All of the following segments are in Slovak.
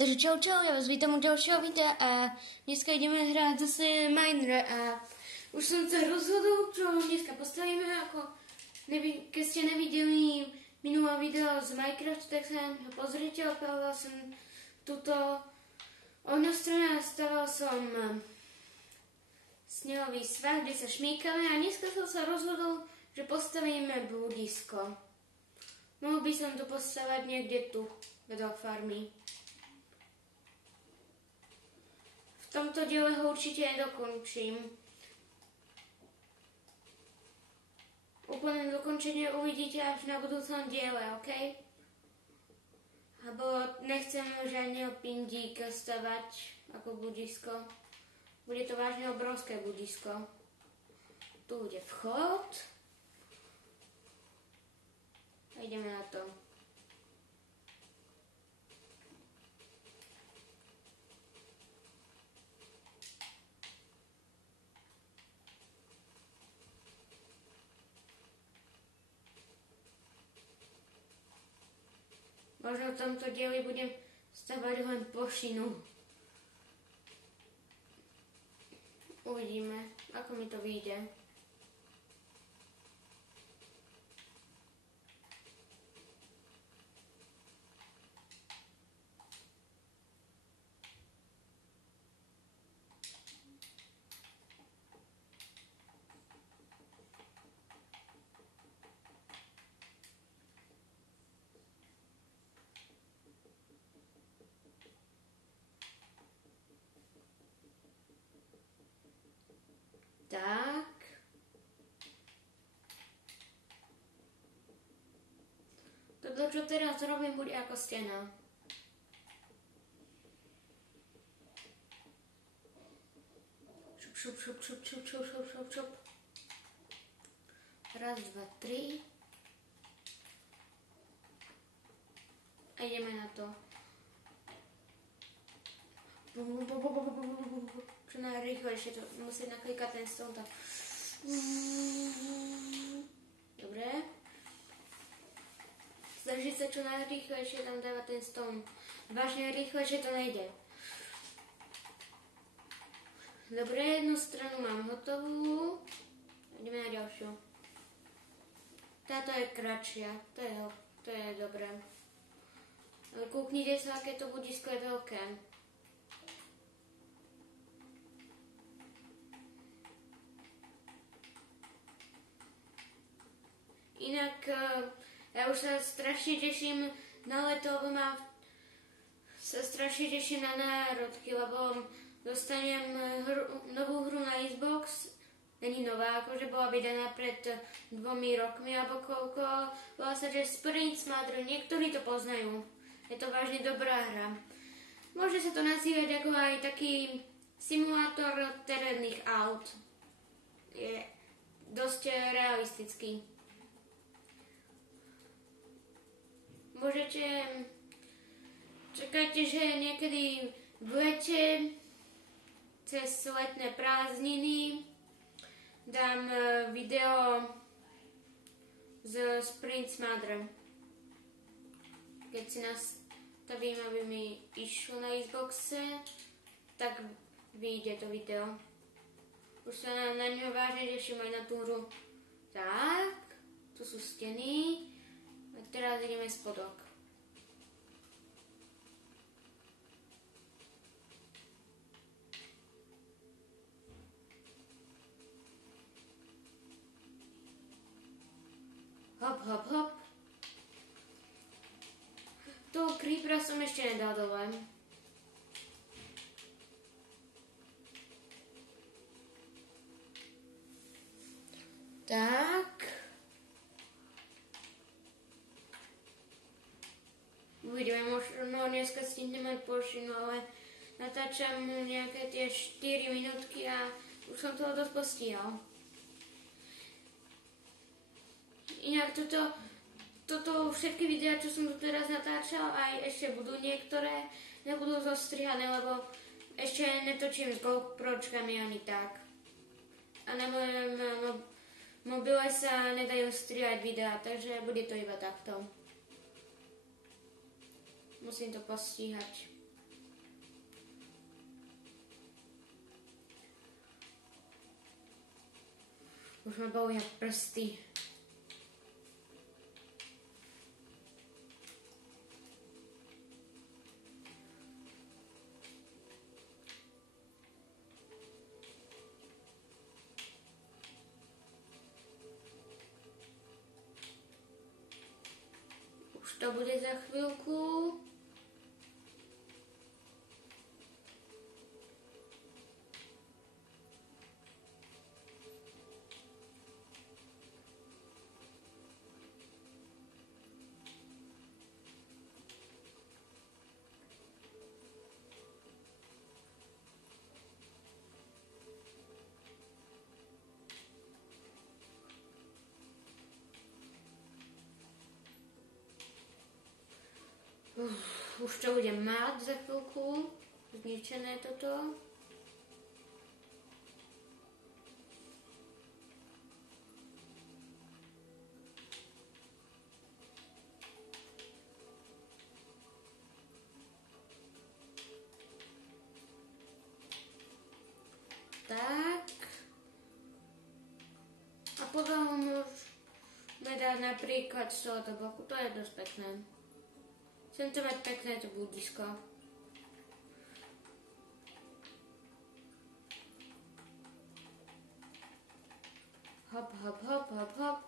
Takže čau, já vás vítám u dalšího videa a dneska jdeme hrát zase Miner a už jsem se rozhodl, čo dneska postavíme, jako keď ste neviděli minulé video z Minecraftu, tak se ho pozrite, opravoval jsem tuto ohňostroj a nastavil som sněhový svah, kde sa šmíkame a dneska som sa rozhodol, že postavíme bludisko. Mohl by som to postavať niekde tu, vedľa farmy. V tomto diele ho určite nedokončím. Úplne dokončenie uvidíte až na budúcom diele, OK? Abo nechcem žiadneho pindíka stavať ako budisko. Bude to vážne obrovské budisko. Tu bude vchod. A ideme na to. Možno v tomto dieli budem stavať len plošinu. Uvidíme, ako mi to vyjde. Tak. Toto, čo teraz robím, bude ako stena. Šup, šup, šup, šup, šup, šup, šup, šup, šup. Raz, dva, tri. A ideme na to. Čo najrýchlejšie to musí naklikať ten stone tak. Dobre. Snažiť sa čo najrýchlejšie tam dávať ten stone. Vážne rýchlejšie to nejde. Dobre, jednu stranu mám hotovú. Ideme na ďalšiu. Táto je kratšia. To je dobré. Ale kúknite sa, aké to budisko je veľké. Inak ja už sa strašne teším na leto, lebo sa strašne teším na národky, lebo dostanem novú hru na Xbox. Není nová, akože bola vydaná pred 2 rokmi, alebo koľko. Volá sa, že Sprint Smuggler, niektorí to poznajú. Je to vážne dobrá hra. Môže sa to nazývať ako aj taký simulátor terénnych aut. Je dosť realistický. Môžete čakajte, že niekedy v lete cez letné prázdniny dám video z Sprint Smuggler. Keď si nastavím, aby mi išlo na Xboxe, tak vyjde to video. Už sa na ňo vážne teším aj na tú hru. Tak, tu sú steny. A teraz ideme spodok. Hop, hop, hop. Toho creepera som ešte nedal dole. Tak. Uvidíme, možno dneska stihneme plošinu, ale natáčam nejaké tie 4 minútky a už som toho dosť postíhal. Inak toto všetky videá, čo som tu teraz natáčal, aj ešte budú niektoré, nebudú zostrihané, lebo ešte netočím s GoPročkami ani tak. A na mojom mobile sa nedajú strihať videá, takže bude to iba takto. Musím to postíhať. Už ma bolia prsty. Už to bude za chvíľku. Už to budem mať za chvíľku. Zničené toto. Tak. A potom môžeme dať napríklad z tohoto boku. To je dosť pekné. Chcem to mať pekné to bludisko. Hop, hop, hop, hop, hop.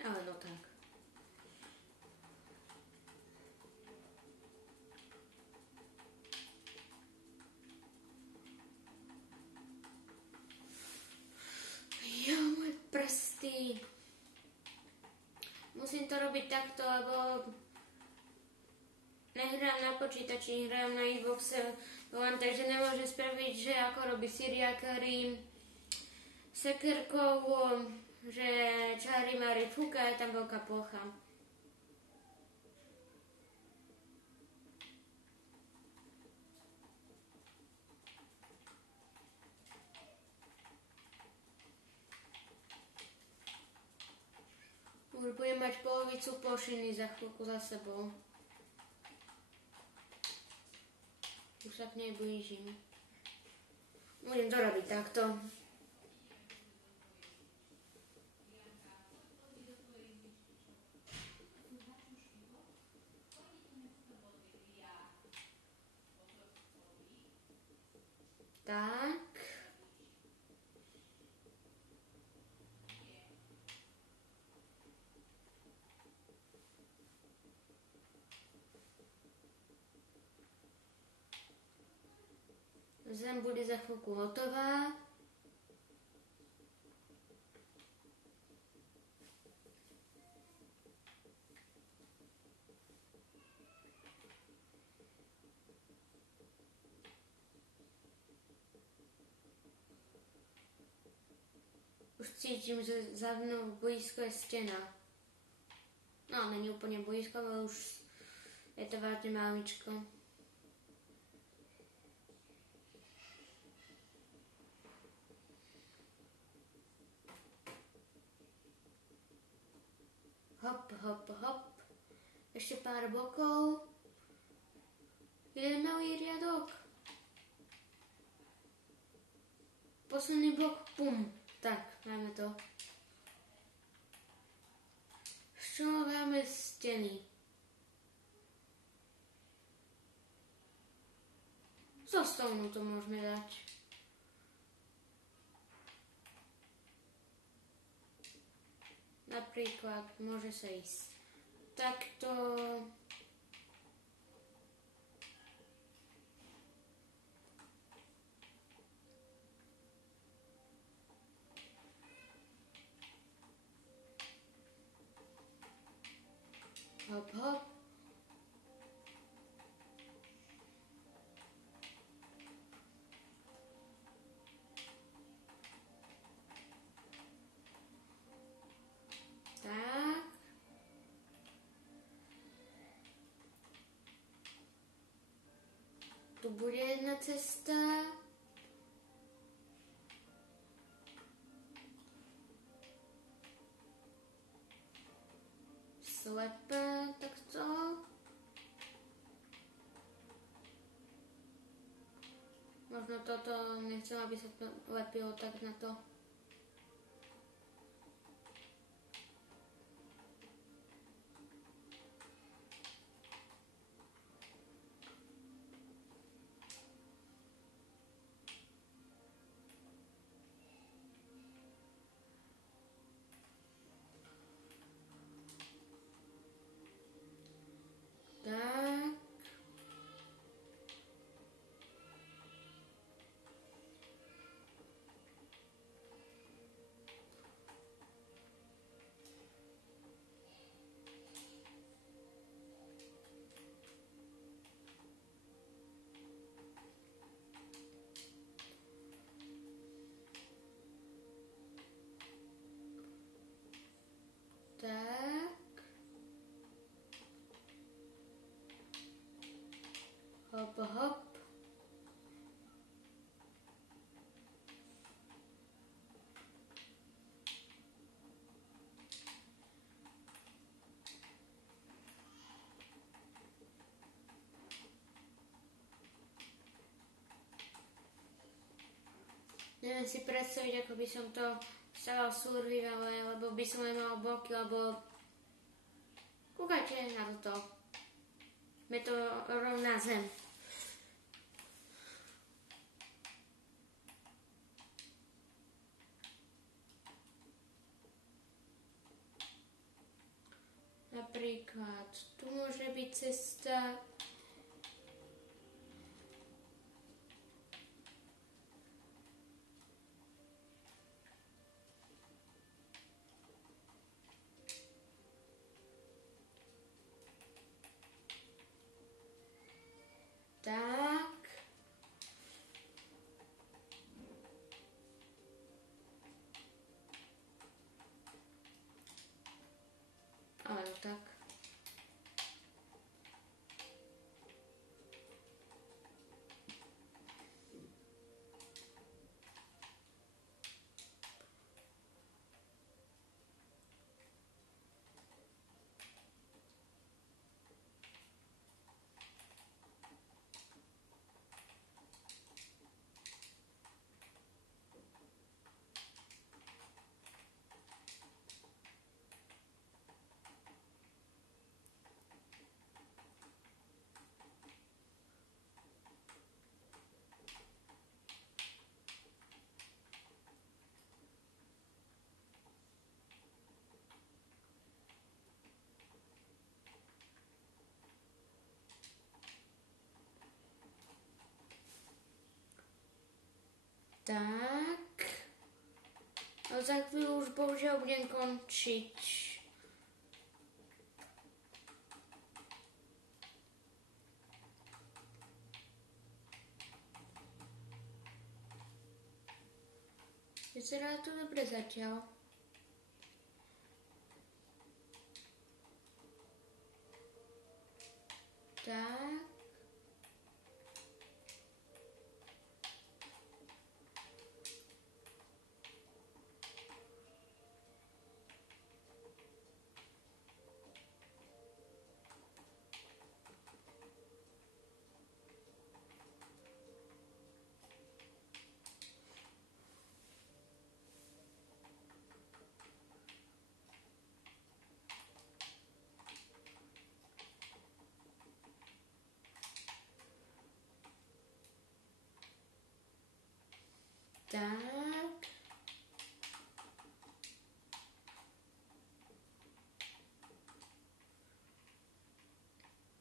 Ale no tak. Moje prsty. Musím to robiť takto, lebo nehrám na počítači, hrám na Xboxe len, takže nemôžem spraviť, že ako robí Syria Karim sekerkou, že čári mári fúka, je tam veľká plocha. Už budem mať polovicu plošiny za chvíľku za sebou. Už sa k nej blížim. Budem to robiť takto. Tak. Zem bude za chvíľku hotová. Už cítim, že za mnou blízko je stena. No, není úplne blízko, ale už je to vážne maličko. Hop, hop, hop. Ešte pár blokov. Jeden malý riadok. Posledný blok, pum. Tak, máme to. Z čoho máme steny? Zo stonu to môžeme dať. Napríklad môže sa ísť takto. Hop, hop. Tak. Tu bude jedna cesta. klepe takto. Možno toto nechcem, aby sa to lepilo tak na to. Tak. Tak. Hop, hop. Neviem si predstaviť, ako by som to stával survival, lebo by som nemal bloky, lebo kúkajte na toto. Je to rovná zem. Napríklad tu môže byť cesta. Tak. Alebo tak. Tak. A za chvíľu už bohužiaľ budem končiť. Vyzerá to dobre zatiaľ. Tak. Tak.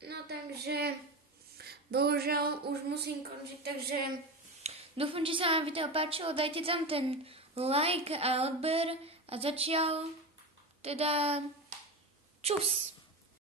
No takže, bohužiaľ už musím končiť, takže dúfam, že sa vám video páčilo, dajte tam ten like a odber a zatiaľ teda čus.